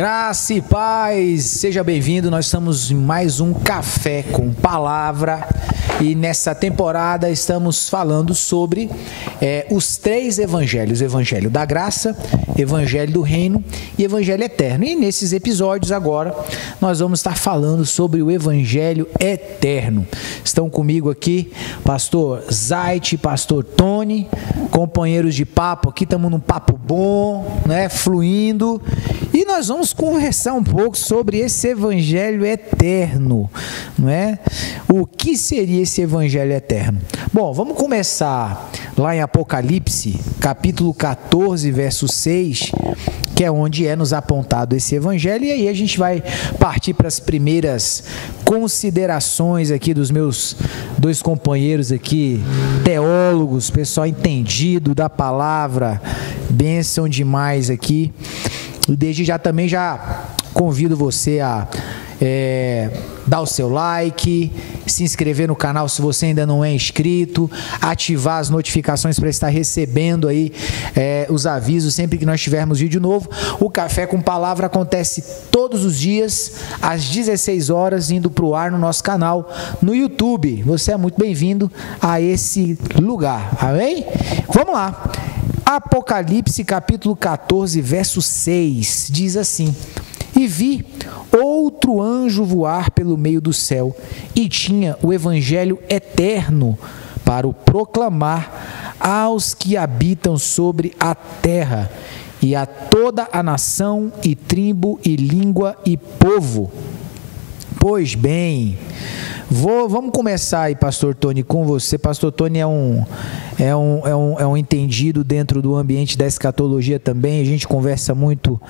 Graça e paz, seja bem-vindo. Nós estamos em mais um Café com Palavra e nessa temporada estamos falando sobre os três evangelhos: Evangelho da Graça, Evangelho do Reino e Evangelho Eterno. E nesses episódios agora nós vamos estar falando sobre o Evangelho Eterno. Estão comigo aqui Pastor Zait, Pastor Tony, companheiros de papo aqui, estamos num papo bom, né, fluindo, e nós vamos conversar um pouco sobre esse Evangelho Eterno, não é? O que seria esse Evangelho Eterno? Bom, vamos começar lá em Apocalipse, capítulo 14, verso 6, que é onde é nos apontado esse Evangelho, e aí a gente vai partir para as primeiras considerações aqui dos meus dois companheiros aqui, teólogos, pessoal entendido da palavra, bênção demais aqui. E desde já também já convido você a dar o seu like, se inscrever no canal se você ainda não é inscrito, ativar as notificações para estar recebendo aí os avisos sempre que nós tivermos vídeo novo. O Café com Palavra acontece todos os dias às 16 horas, indo para o ar no nosso canal no YouTube. Você é muito bem-vindo a esse lugar, amém? Vamos lá. Apocalipse capítulo 14, verso 6, diz assim: E vi outro anjo voar pelo meio do céu, e tinha o evangelho eterno para o proclamar aos que habitam sobre a terra, e a toda a nação, e tribo, e língua, e povo. Pois bem, vamos começar aí, Pastor Tony, com você. Pastor Tony é um entendido dentro do ambiente da escatologia também. A gente conversa muito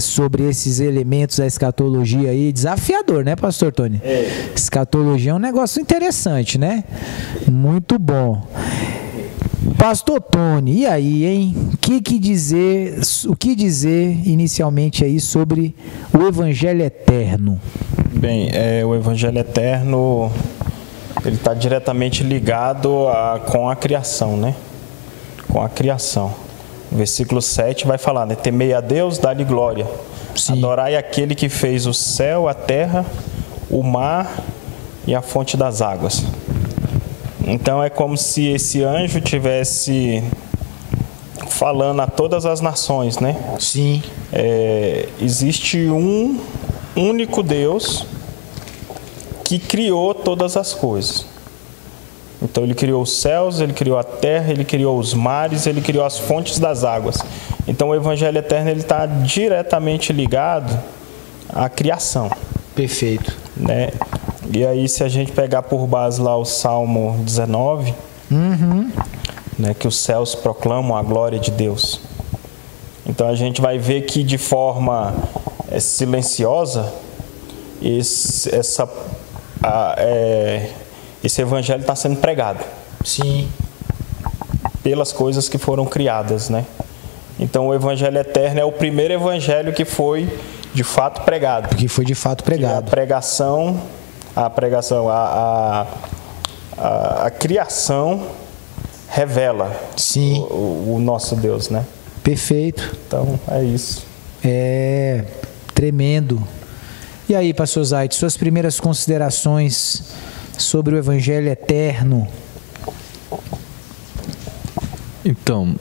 sobre esses elementos da escatologia aí. Desafiador, né, Pastor Tony? Escatologia é um negócio interessante, né? Muito bom. Pastor Tony, e aí, hein? O que dizer inicialmente aí sobre o Evangelho Eterno? Bem, o Evangelho Eterno, ele está diretamente ligado com a criação, né? Com a criação. O versículo 7 vai falar, né? Temei a Deus, dá-lhe glória. Sim. Adorai aquele que fez o céu, a terra, o mar e a fonte das águas. Então é como se esse anjo tivesse falando a todas as nações, né? Sim. Existe um único Deus que criou todas as coisas. Então ele criou os céus, ele criou a terra, ele criou os mares, ele criou as fontes das águas. Então o Evangelho Eterno está diretamente ligado à criação. Perfeito. Né? E aí, se a gente pegar por base lá o Salmo 19, né, que os céus proclamam a glória de Deus. Então a gente vai ver que de forma silenciosa esse evangelho está sendo pregado. Sim. Pelas coisas que foram criadas, né? Então o Evangelho Eterno é o primeiro evangelho que foi de fato pregado. Que foi de fato pregado. A criação revela. Sim. O nosso Deus, né? Perfeito. Então é isso. É tremendo. E aí, Pastor Zait, suas primeiras considerações sobre o Evangelho Eterno? Então,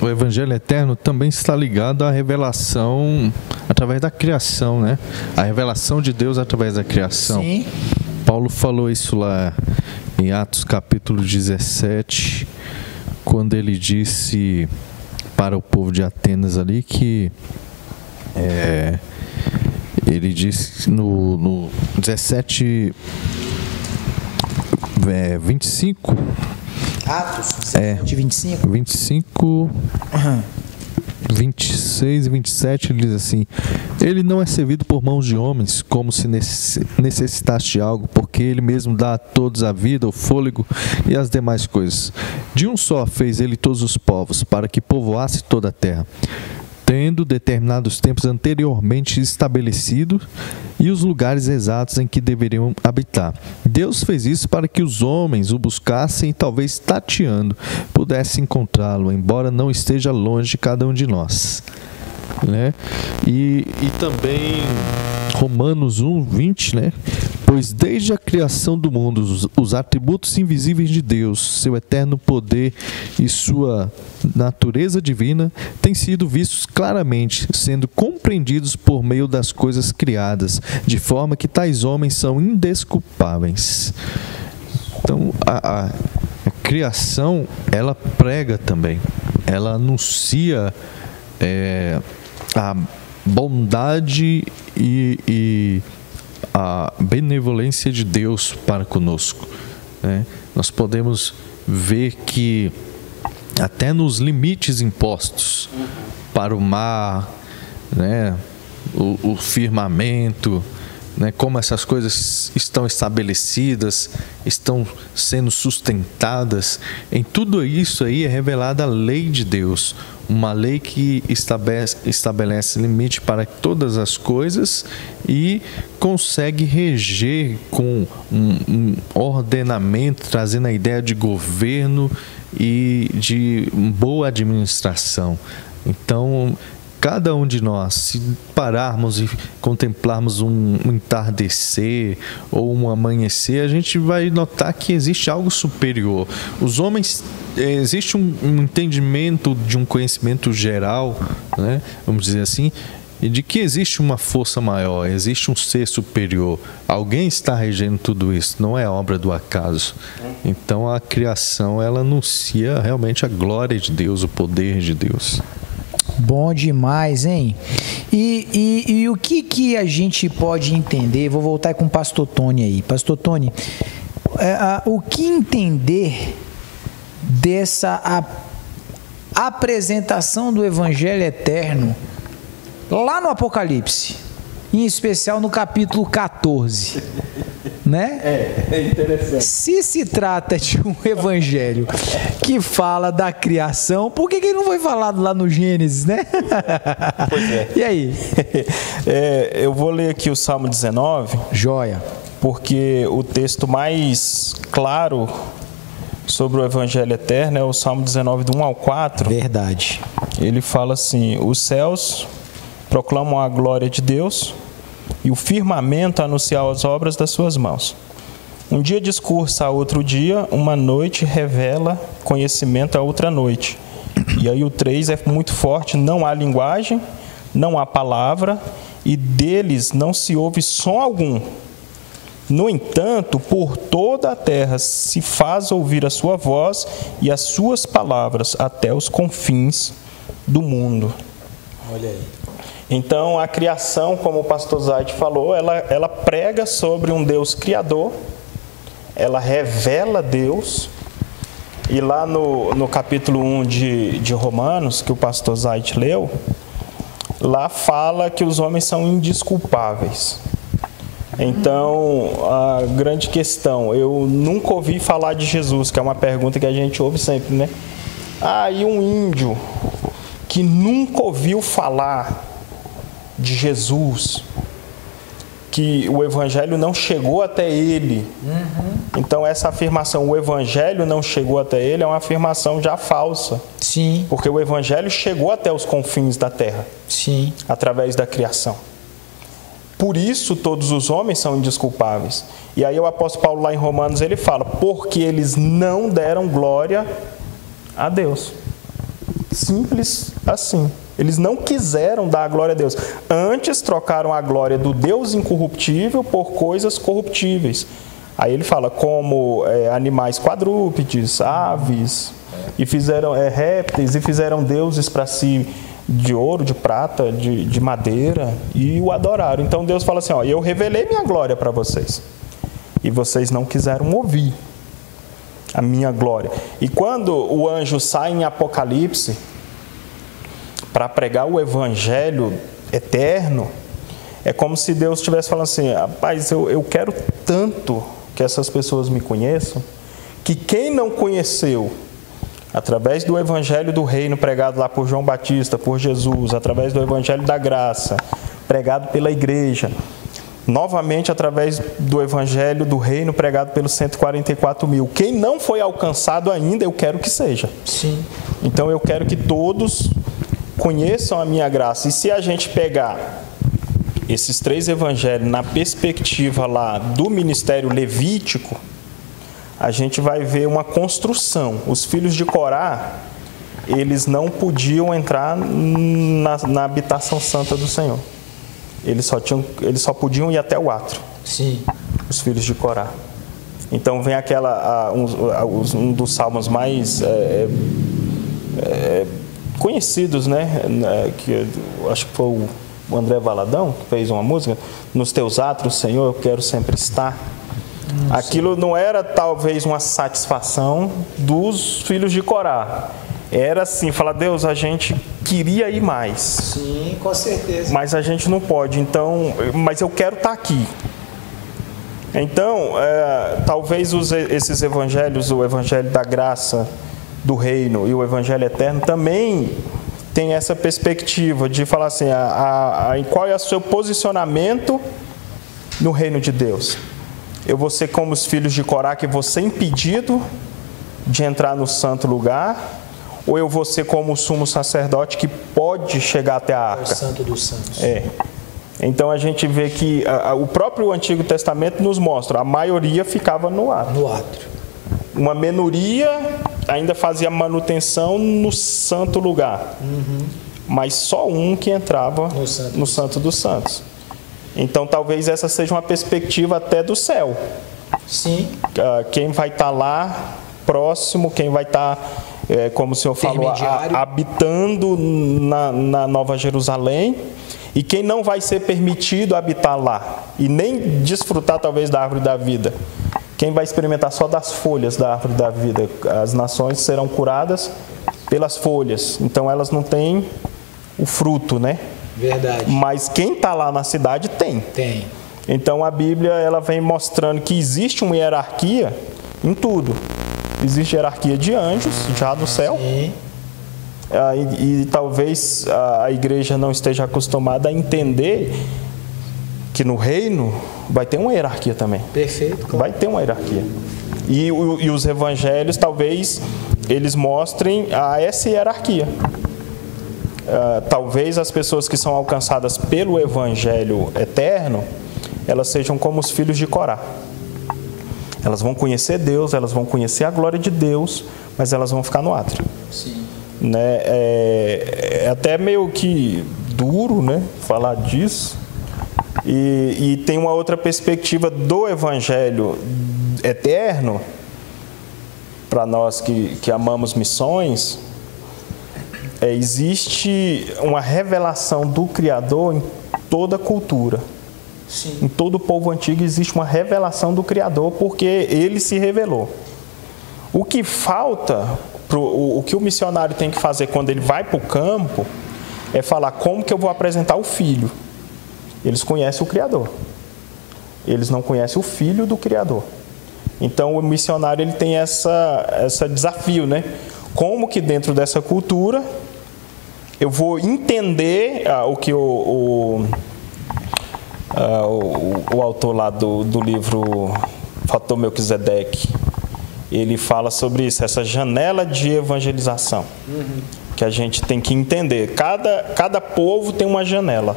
o Evangelho Eterno também está ligado à revelação através da criação, né? A revelação de Deus através da criação. Sim. Paulo falou isso lá em Atos capítulo 17, quando ele disse para o povo de Atenas ali que ele disse no 17, 25. Atos 17, 25. 25, 26 e 27, ele diz assim: Ele não é servido por mãos de homens, como se necessitasse de algo, porque Ele mesmo dá a todos a vida, o fôlego e as demais coisas. De um só fez Ele todos os povos, para que povoasse toda a terra. tendo determinados tempos anteriormente estabelecidos e os lugares exatos em que deveriam habitar. Deus fez isso para que os homens o buscassem e, talvez tateando, pudessem encontrá-lo, embora não esteja longe de cada um de nós. Né? E também Romanos 1:20, né? Pois desde a criação do mundo, os atributos invisíveis de Deus, seu eterno poder e sua natureza divina têm sido vistos claramente, sendo compreendidos por meio das coisas criadas, de forma que tais homens são indesculpáveis. Então, a criação, ela prega também, ela anuncia a bondade e a benevolência de Deus para conosco, né? Nós podemos ver que até nos limites impostos para o mar, né, o firmamento, né, como essas coisas estão estabelecidas, estão sendo sustentadas, em tudo isso aí é revelada a lei de Deus, uma lei que estabelece limite para todas as coisas e consegue reger com um ordenamento, trazendo a ideia de governo e de boa administração. Então, cada um de nós, se pararmos e contemplarmos um entardecer ou um amanhecer, a gente vai notar que existe algo superior. Os homens, existe um entendimento de um conhecimento geral, né, vamos dizer assim, de que existe uma força maior, existe um ser superior. Alguém está regendo tudo isso, não é obra do acaso. Então a criação, ela anuncia realmente a glória de Deus, o poder de Deus. Bom demais, hein? E o que a gente pode entender? Vou voltar com o pastor Tony aí. Pastor Tony, o que entender dessa apresentação do Evangelho Eterno lá no Apocalipse, em especial no capítulo 14, né? É interessante. Se trata de um evangelho que fala da criação, por que ele não foi falado lá no Gênesis, né? Pois é. E aí? Eu vou ler aqui o Salmo 19. Joia. Porque o texto mais claro sobre o Evangelho Eterno é o Salmo 19, do 1 ao 4. Verdade. Ele fala assim: os céus proclamam a glória de Deus e o firmamento anuncia as obras das suas mãos. Um dia discursa a outro dia, uma noite revela conhecimento a outra noite. E aí o 3 é muito forte: não há linguagem, não há palavra, e deles não se ouve som algum. No entanto, por toda a terra se faz ouvir a sua voz e as suas palavras até os confins do mundo. Olha aí. Então, a criação, como o pastor Zaid falou, ela prega sobre um Deus criador, ela revela Deus. E lá no capítulo 1 de Romanos, que o pastor Zaid leu, lá fala que os homens são indesculpáveis. Então, a grande questão, eu nunca ouvi falar de Jesus, que é uma pergunta que a gente ouve sempre, né? E um índio que nunca ouviu falar de Jesus, que o Evangelho não chegou até ele. Então, essa afirmação, o Evangelho não chegou até ele, é uma afirmação já falsa. Sim. Porque o Evangelho chegou até os confins da terra. Sim. Através da criação. Por isso, todos os homens são indesculpáveis. E aí o apóstolo Paulo, lá em Romanos, ele fala: porque eles não deram glória a Deus. Simples assim. Eles não quiseram dar a glória a Deus. Antes trocaram a glória do Deus incorruptível por coisas corruptíveis. Aí ele fala como animais quadrúpedes, aves, e fizeram répteis, e fizeram deuses para si de ouro, de prata, de madeira, e o adoraram. Então Deus fala assim: eu revelei minha glória para vocês, e vocês não quiseram ouvir a minha glória. E quando o anjo sai em Apocalipse para pregar o Evangelho eterno, é como se Deus estivesse falando assim: rapaz, eu quero tanto que essas pessoas me conheçam, que quem não conheceu através do evangelho do reino pregado lá por João Batista, por Jesus, através do evangelho da graça, pregado pela igreja, novamente através do evangelho do reino pregado pelos 144 mil. Quem não foi alcançado ainda, eu quero que seja. Sim. Então eu quero que todos conheçam a minha graça. E se a gente pegar esses 3 evangelhos na perspectiva lá do ministério levítico, a gente vai ver uma construção. Os filhos de Corá, eles não podiam entrar na habitação santa do Senhor. Eles só podiam ir até o átrio. Sim. Os filhos de Corá. Então vem um dos salmos mais conhecidos, né? Que acho que foi o André Valadão que fez uma música. Nos teus átrios, Senhor, eu quero sempre estar. Aquilo não era talvez uma satisfação dos filhos de Corá. Era assim, falar, Deus, a gente queria ir mais. Sim, com certeza. Mas a gente não pode, então, mas eu quero estar aqui. Então, talvez esses evangelhos, o evangelho da graça, do reino e o evangelho eterno também tem essa perspectiva de falar assim, qual é o seu posicionamento no reino de Deus. Eu vou ser como os filhos de Corá, que vou ser impedido de entrar no santo lugar, ou eu vou ser como o sumo sacerdote que pode chegar até a arca? O santo dos santos. Então a gente vê que o próprio Antigo Testamento nos mostra, a maioria ficava no átrio. No átrio. Uma minoria ainda fazia manutenção no santo lugar. Mas só um que entrava no santo dos santos. Então talvez essa seja uma perspectiva até do céu. Sim. Quem vai estar lá próximo, quem vai estar, como o senhor falou, habitando na Nova Jerusalém, e quem não vai ser permitido habitar lá e nem desfrutar talvez da árvore da vida, quem vai experimentar só das folhas da árvore da vida. As nações serão curadas pelas folhas, então elas não têm o fruto, né? Verdade. Mas quem está lá na cidade tem. Tem. Então a Bíblia ela vem mostrando que existe uma hierarquia em tudo. Existe hierarquia de anjos já no céu. Sim. E talvez a igreja não esteja acostumada a entender que no reino vai ter uma hierarquia também. Perfeito. Claro. Vai ter uma hierarquia. E os evangelhos talvez eles mostrem essa hierarquia. Talvez as pessoas que são alcançadas pelo evangelho eterno, elas sejam como os filhos de Corá. Elas vão conhecer Deus, elas vão conhecer a glória de Deus, mas elas vão ficar no átrio. Sim. Né? É até meio que duro, né, falar disso. E tem uma outra perspectiva do evangelho eterno, para nós que amamos missões. Existe uma revelação do Criador em toda a cultura. Sim. Em todo o povo antigo existe uma revelação do Criador, porque ele se revelou. O que falta, o que o missionário tem que fazer quando ele vai para o campo, é falar como que eu vou apresentar o Filho. Eles conhecem o Criador. Eles não conhecem o Filho do Criador. Então o missionário ele tem esse desafio, né? Como que dentro dessa cultura eu vou entender o que o autor lá do livro Fator Melquisedeque, ele fala sobre isso, essa janela de evangelização, que a gente tem que entender. Cada povo tem uma janela.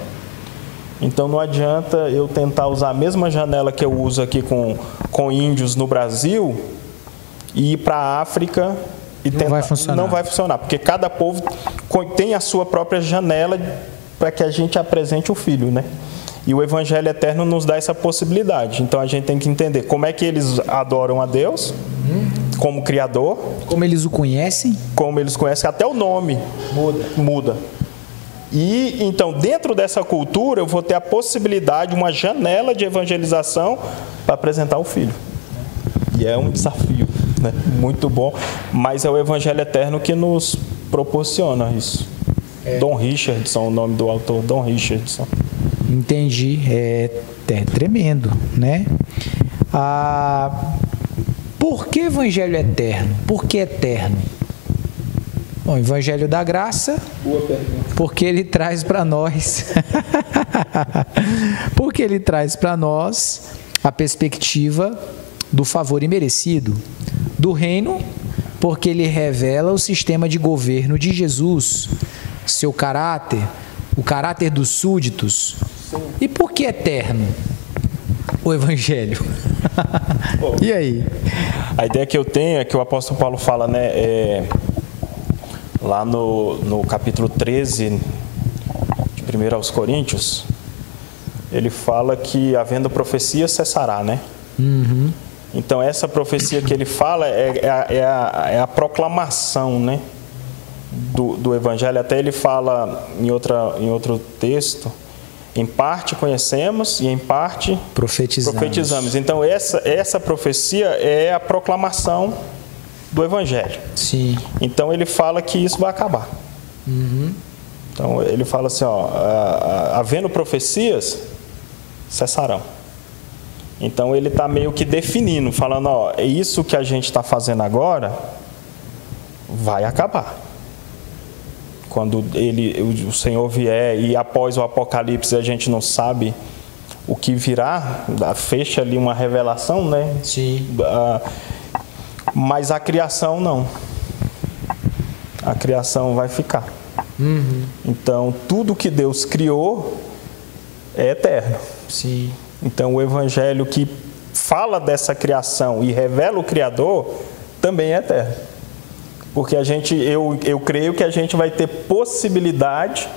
Então não adianta eu tentar usar a mesma janela que eu uso aqui com índios no Brasil e ir para a África e não vai funcionar. Não vai funcionar, porque cada povo tem a sua própria janela para que a gente apresente o Filho, né? E o Evangelho Eterno nos dá essa possibilidade. Então a gente tem que entender como é que eles adoram a Deus, como Criador. Como eles o conhecem. Como eles conhecem, até o nome muda. E então, dentro dessa cultura, eu vou ter a possibilidade, uma janela de evangelização para apresentar o Filho. E é um desafio, né? Muito bom, mas é o Evangelho Eterno que nos proporciona isso. Don Richardson, o nome do autor, Don Richardson. Entendi, é tremendo, né? Por que Evangelho Eterno? Por que eterno? Bom, Evangelho da Graça, porque ele traz para nós, porque ele traz para nós a perspectiva do favor imerecido. Do reino, porque ele revela o sistema de governo de Jesus, seu caráter, o caráter dos súditos. E por que eterno? O Evangelho. E aí? A ideia que eu tenho é que o apóstolo Paulo fala, né, lá no capítulo 13 de 1 aos Coríntios, ele fala que havendo profecia cessará, né? Uhum. Então essa profecia que ele fala é a proclamação, né, do Evangelho. Até ele fala em outro texto, em parte conhecemos e em parte profetizamos. Então essa profecia é a proclamação do Evangelho. Sim. Então ele fala que isso vai acabar. Uhum. Então ele fala assim, havendo profecias, cessarão. Então ele está meio que definindo, falando, é isso que a gente está fazendo agora, vai acabar. Quando o Senhor vier e após o Apocalipse a gente não sabe o que virá, fecha ali uma revelação, né? Sim. Mas a criação não. A criação vai ficar. Uhum. Então tudo que Deus criou é eterno. Sim. Então o Evangelho que fala dessa criação e revela o Criador também é eterno. Porque eu creio que a gente vai ter possibilidade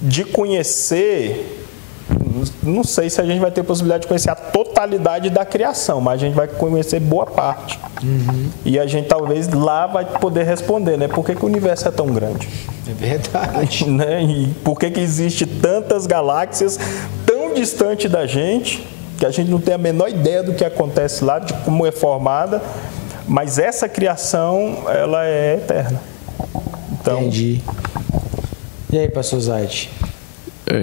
de conhecer, não sei se a gente vai ter possibilidade de conhecer a totalidade da criação, mas a gente vai conhecer boa parte. Uhum. E a gente talvez lá vai poder responder, né? Por que o universo é tão grande? É verdade. Né? E por que existe tantas galáxias tão distante da gente, que a gente não tem a menor ideia do que acontece lá, de como é formada, mas essa criação, ela é eterna. Então, entendi. E aí, pastor Zayt?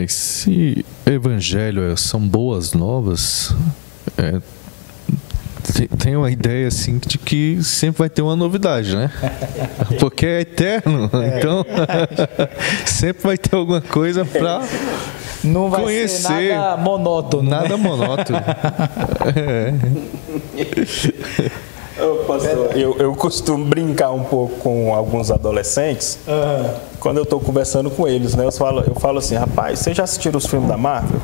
Se evangelho são boas novas, tem uma ideia assim de que sempre vai ter uma novidade, né? Porque é eterno, então sempre vai ter alguma coisa para não vai conhecer. Ser nada monótono. Nada monótono. Pastor, eu costumo brincar um pouco com alguns adolescentes. Quando eu estou conversando com eles, né? Eu falo assim, rapaz, vocês já assistiram os filmes da Marvel?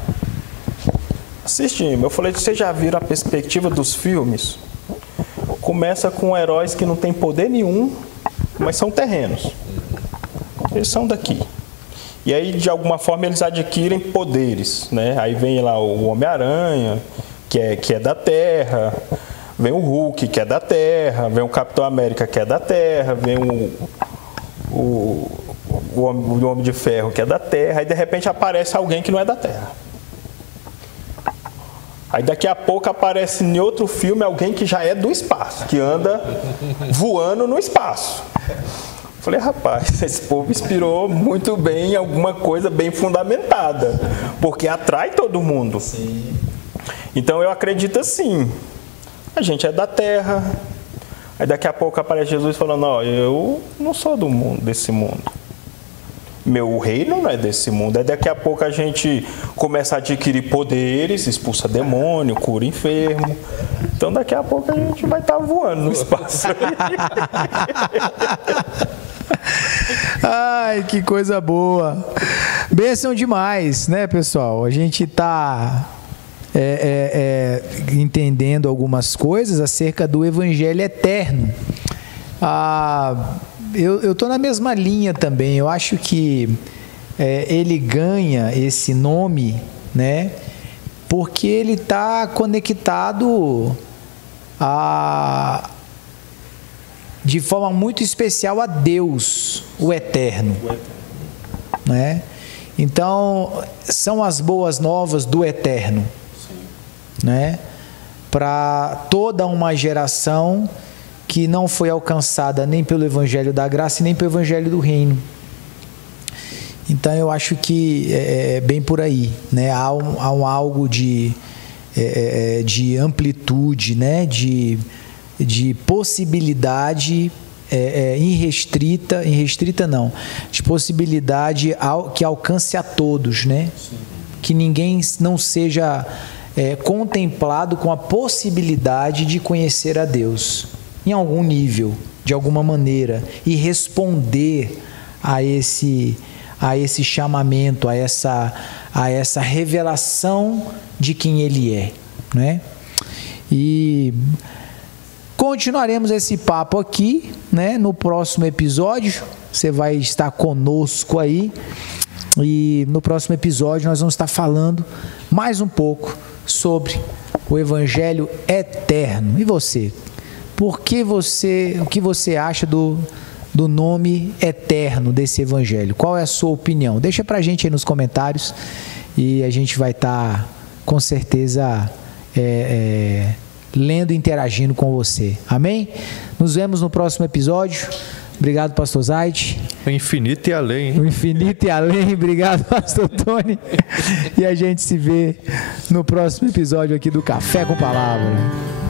Assistimos. Eu falei, vocês já viram a perspectiva dos filmes? Começa com heróis que não têm poder nenhum, mas são terrenos. Eles são daqui. E aí, de alguma forma, eles adquirem poderes, né? Aí vem lá o Homem-Aranha, que é da Terra. Vem o Hulk, que é da Terra. Vem o Capitão América, que é da Terra. Vem o Homem de Ferro, que é da Terra. Aí, de repente, aparece alguém que não é da Terra. Aí, daqui a pouco, aparece em outro filme alguém que já é do espaço, que anda voando no espaço. Falei, rapaz, esse povo inspirou muito bem em alguma coisa bem fundamentada, porque atrai todo mundo. Sim. Então, eu acredito assim. A gente é da Terra. Aí daqui a pouco aparece Jesus falando, eu não sou desse mundo. Meu reino não é desse mundo. Aí daqui a pouco a gente começa a adquirir poderes, expulsa demônio, cura enfermo. Então daqui a pouco a gente vai estar voando no espaço. Ai, que coisa boa. Bênção demais, né, pessoal? A gente está... entendendo algumas coisas acerca do Evangelho eterno. Eu estou na mesma linha também. Eu acho que ele ganha esse nome, né, porque ele está conectado de forma muito especial a Deus, o Eterno, né? Então, são as boas novas do Eterno, né? Para toda uma geração que não foi alcançada nem pelo Evangelho da Graça e nem pelo Evangelho do Reino. Então eu acho que é bem por aí, né? Há algo de amplitude, né? De possibilidade irrestrita não, de possibilidade que alcance a todos, né? Sim. Que ninguém não seja contemplado com a possibilidade de conhecer a Deus em algum nível, de alguma maneira, e responder a esse chamamento, a essa revelação de quem Ele é, né? E continuaremos esse papo aqui, né? No próximo episódio, você vai estar conosco aí, e no próximo episódio nós vamos estar falando mais um pouco sobre o Evangelho eterno. E você? O que você acha do nome eterno desse Evangelho? Qual é a sua opinião? Deixa pra gente aí nos comentários e a gente vai estar, com certeza, lendo e interagindo com você. Amém? Nos vemos no próximo episódio. Obrigado, pastor Zaid. O infinito e além. O infinito e além. Obrigado, pastor Tony. E a gente se vê no próximo episódio aqui do Café com Palavra.